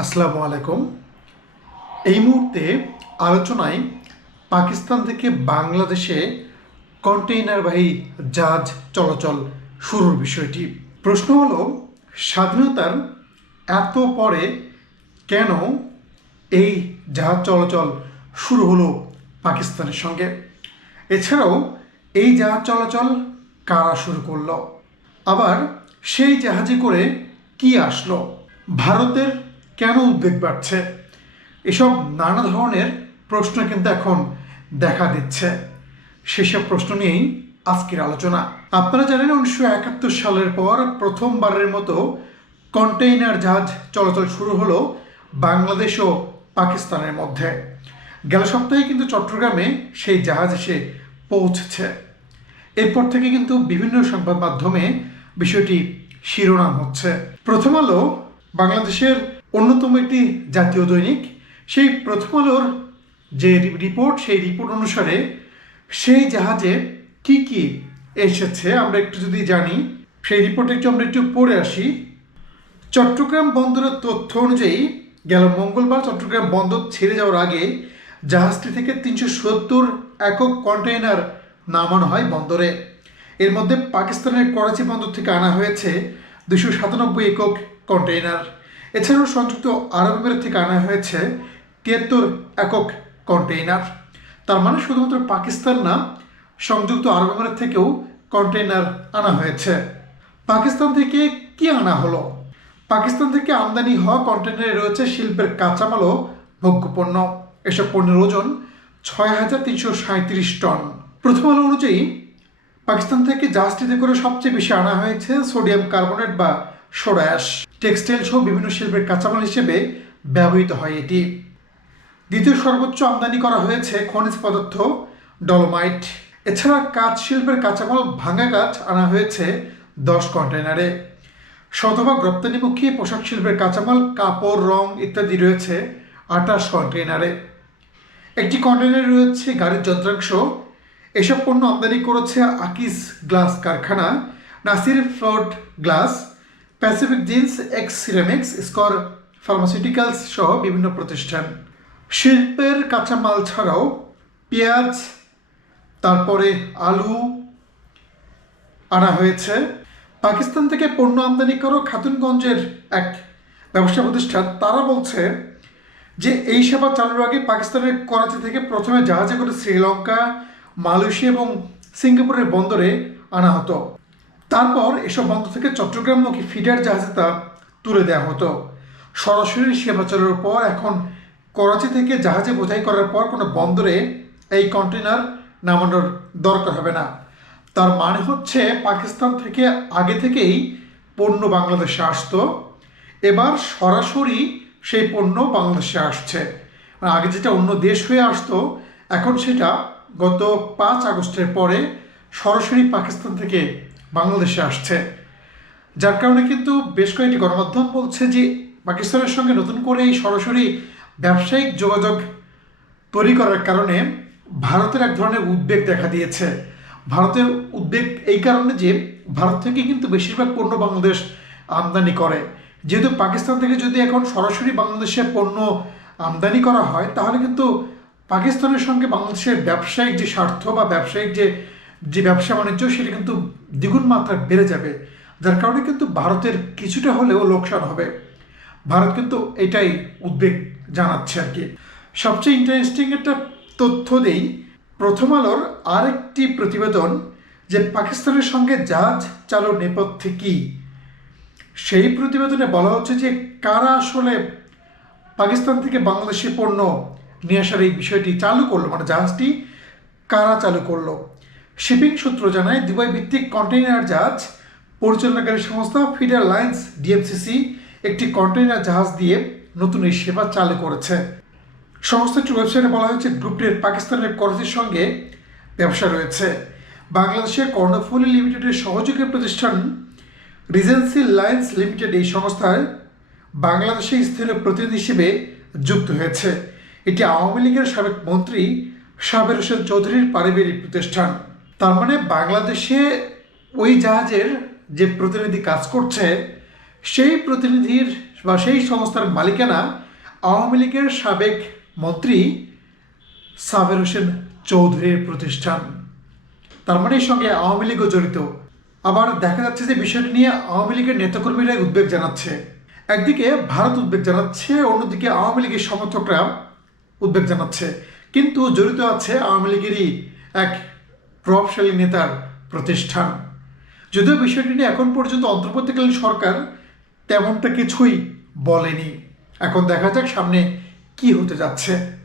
আসসালামু আলাইকুম। এই মুহূর্তে আলোচনায় পাকিস্তান থেকে বাংলাদেশে কন্টেইনারবাহী জাহাজ চলাচল শুরুর বিষয়টি। প্রশ্ন হলো, স্বাধীনতার এত পরে কেন এই জাহাজ চলাচল শুরু হলো পাকিস্তানের সঙ্গে? এছাড়াও, এই জাহাজ চলাচল কারা শুরু করল? আবার সেই জাহাজে করে কি আসলো? ভারতের কেন উদ্বেগ বাড়ছে? এসব নানা ধরনের প্রশ্ন কিন্তু এখন দেখা দিচ্ছে। সেসব প্রশ্ন নিয়েই আজকের আলোচনা। আপনারা জানেন উনিশশো একাত্তর সালের পর প্রথমবারের মতো কন্টেইনার জাহাজ চলাচল শুরু হলো বাংলাদেশ ও পাকিস্তানের মধ্যে। গেল সপ্তাহে কিন্তু চট্টগ্রামে সেই জাহাজ এসে পৌঁছেছে। এরপর থেকে কিন্তু বিভিন্ন সংবাদ মাধ্যমে বিষয়টি শিরোনাম হচ্ছে। প্রথম আলো বাংলাদেশের অন্যতম একটি জাতীয় দৈনিক। সেই প্রথম আলোর যে রিপোর্ট সেই রিপোর্ট অনুসারে সেই জাহাজে কি কি এসেছে আমরা একটু যদি জানি, সেই রিপোর্টে একটু আমরা একটু পড়ে আসি। চট্টগ্রাম বন্দরের তথ্য অনুযায়ী গেল মঙ্গলবার চট্টগ্রাম বন্দর ছেড়ে যাওয়ার আগে জাহাজটি থেকে তিনশো সত্তর একক কন্টেইনার নামানো হয় বন্দরে। এর মধ্যে পাকিস্তানের করাচি বন্দর থেকে আনা হয়েছে দুশো সাতানব্বই একক কন্টেইনার। এছাড়াও সংযুক্ত আরব আমিরাত থেকে আনা হয়েছে তিয়াত্তর একক কন্টেইনার। তার মানে শুধুমাত্র পাকিস্তান না, সংযুক্ত আরব আমিরাত থেকেও কন্টেইনার আনা হয়েছে। পাকিস্তান থেকে কি আনা হলো? পাকিস্তান থেকে আমদানি হওয়া কন্টেনারে রয়েছে শিল্পের কাঁচামাল ও ভোগ্যপণ্য। এসব পণ্যের ওজন ছয় হাজার তিনশো সাঁত্রিশ টন। প্রথম আলো অনুযায়ী, পাকিস্তান থেকে জাহাজটিতে করে সবচেয়ে বেশি আনা হয়েছে সোডিয়াম কার্বনেট বা সোডা টেক্সটাইল সহ বিভিন্ন শিল্পের কাঁচামাল হিসেবে ব্যবহৃত হয় এটি। দ্বিতীয় সর্বোচ্চ আমদানি করা হয়েছে খনিজ পদার্থ, ডলোমাইট। এছাড়া কাঁচ শিল্পের কাঁচামাল ভাঙা কাঁচ আনা হয়েছে দশ কন্টেনারে শতভাগ রপ্তানিমুখী পোশাক শিল্পের কাঁচামাল, কাপড়, রং ইত্যাদি রয়েছে আটাশ কন্টেনারে একটি কন্টেনারে রয়েছে গাড়ির যন্ত্রাংশ। এসব পণ্য আমদানি করেছে আকিস গ্লাস কারখানা, Nasir float glass Pacific jeans X ceramics স্কর pharmaceuticals সহ বিভিন্ন প্রতিষ্ঠান। শিল্পের কাঁচামাল ছাড়াও পেঁয়াজ, তারপরে আলু আনা হয়েছে। পাকিস্তান থেকে পণ্য আমদানি করো খাতুনগঞ্জের এক ব্যবসা প্রতিষ্ঠান, তারা বলছে যে এই সেবা চালুর আগে পাকিস্তানের করাচি থেকে প্রথমে জাহাজে করে শ্রীলঙ্কা, মালয়েশিয়া এবং সিঙ্গাপুরের বন্দরে আনা হতো। তারপর এসব বন্দর থেকে চট্টগ্রামমুখী ফিডার জাহাজে তা তুলে দেওয়া হতো। সরাসরি সেবা পর এখন করাচি থেকে জাহাজে বোঝাই করার পর কোনো বন্দরে এই কন্টেনার নামানোর দরকার হবে না। তার মানে হচ্ছে পাকিস্তান থেকে আগে থেকেই পণ্য বাংলাদেশে আসতো। এবার সরাসরি সেই পণ্য বাংলাদেশে আসছে। মানে আগে যেটা অন্য দেশ হয়ে আসতো, এখন সেটা গত পাঁচ আগস্টের পরে সরাসরি পাকিস্তান থেকে বাংলাদেশে আসছে। যার কারণে কিন্তু বেশ কয়েকটি গণমাধ্যম বলছে যে পাকিস্তানের সঙ্গে নতুন করে এই সরাসরি ব্যবসায়িক যোগাযোগ তৈরি করার কারণে ভারতের এক ধরনের উদ্বেগ দেখা দিয়েছে। ভারতের উদ্বেগ এই কারণে যে ভারত থেকে কিন্তু বেশিরভাগ পণ্য বাংলাদেশ আমদানি করে। যেহেতু পাকিস্তান থেকে যদি এখন সরাসরি বাংলাদেশে পণ্য আমদানি করা হয়, তাহলে কিন্তু পাকিস্তানের সঙ্গে বাংলাদেশের ব্যবসায়িক যে স্বার্থ বা ব্যবসায়িক যে যে ব্যবসা বাণিজ্য, সেটা কিন্তু দ্বিগুণ মাত্রায় বেড়ে যাবে। যার কারণে কিন্তু ভারতের কিছুটা হলেও লোকসান হবে। ভারত কিন্তু এটাই উদ্বেগ জানাচ্ছে আর কি। সবচেয়ে ইন্টারেস্টিং একটা তথ্য দেই, প্রথম আলোর আরেকটি প্রতিবেদন যে পাকিস্তানের সঙ্গে জাহাজ চালুর নেপথ্যে কী? সেই প্রতিবেদনে বলা হচ্ছে যে কারা আসলে পাকিস্তান থেকে বাংলাদেশে পণ্য নিয়ে আসার এই বিষয়টি চালু করল মানে জাহাজটি কারা চালু করল? শিপিং সূত্র জানায়, দুবাই ভিত্তিক কন্টেইনার জাহাজ পরিচালনাকারী সংস্থা ফিডার লাইন্স ডিএমসিসি, একটি কন্টেইনার জাহাজ দিয়ে নতুন এই সেবা চালু করেছে। সংস্থাটির ওয়েবসাইটে বলা হয়েছে গ্রুপটির পাকিস্তানের করাচির সঙ্গে ব্যবসা রয়েছে। বাংলাদেশের কর্ণফুলি লিমিটেডের সহযোগী প্রতিষ্ঠান রিজেন্সি লাইন্স লিমিটেড এই সংস্থায় বাংলাদেশে স্থানীয় প্রতিনিধি হিসেবে যুক্ত হয়েছে। এটি আওয়ামী লীগের সাবেক মন্ত্রী সাবের হোসেন চৌধুরীর পারিবারিক প্রতিষ্ঠান। তার মানে বাংলাদেশে ওই জাহাজের যে প্রতিনিধি কাজ করছে, সেই প্রতিনিধির বা সেই সংস্থার মালিকানা আওয়ামী লীগের সাবেক মন্ত্রী সাবের হোসেন চৌধুরীর প্রতিষ্ঠান। তার মানে এর সঙ্গে আওয়ামী লীগও জড়িত। আবার দেখা যাচ্ছে যে বিষয়টি নিয়ে আওয়ামী লীগের নেতাকর্মীরা উদ্বেগ জানাচ্ছে। একদিকে ভারত উদ্বেগ জানাচ্ছে, অন্যদিকে আওয়ামী লীগের সমর্থকরা উদ্বেগ জানাচ্ছে। কিন্তু জড়িত আছে আওয়ামী লীগেরই এক প্রভাবশালী নেতার প্রতিষ্ঠান। যদিও বিষয়টি নিয়ে এখন পর্যন্ত অন্তর্বর্তীকালীন সরকার তেমনটা কিছুই বলেনি। এখন দেখা যাক সামনে কি হতে যাচ্ছে।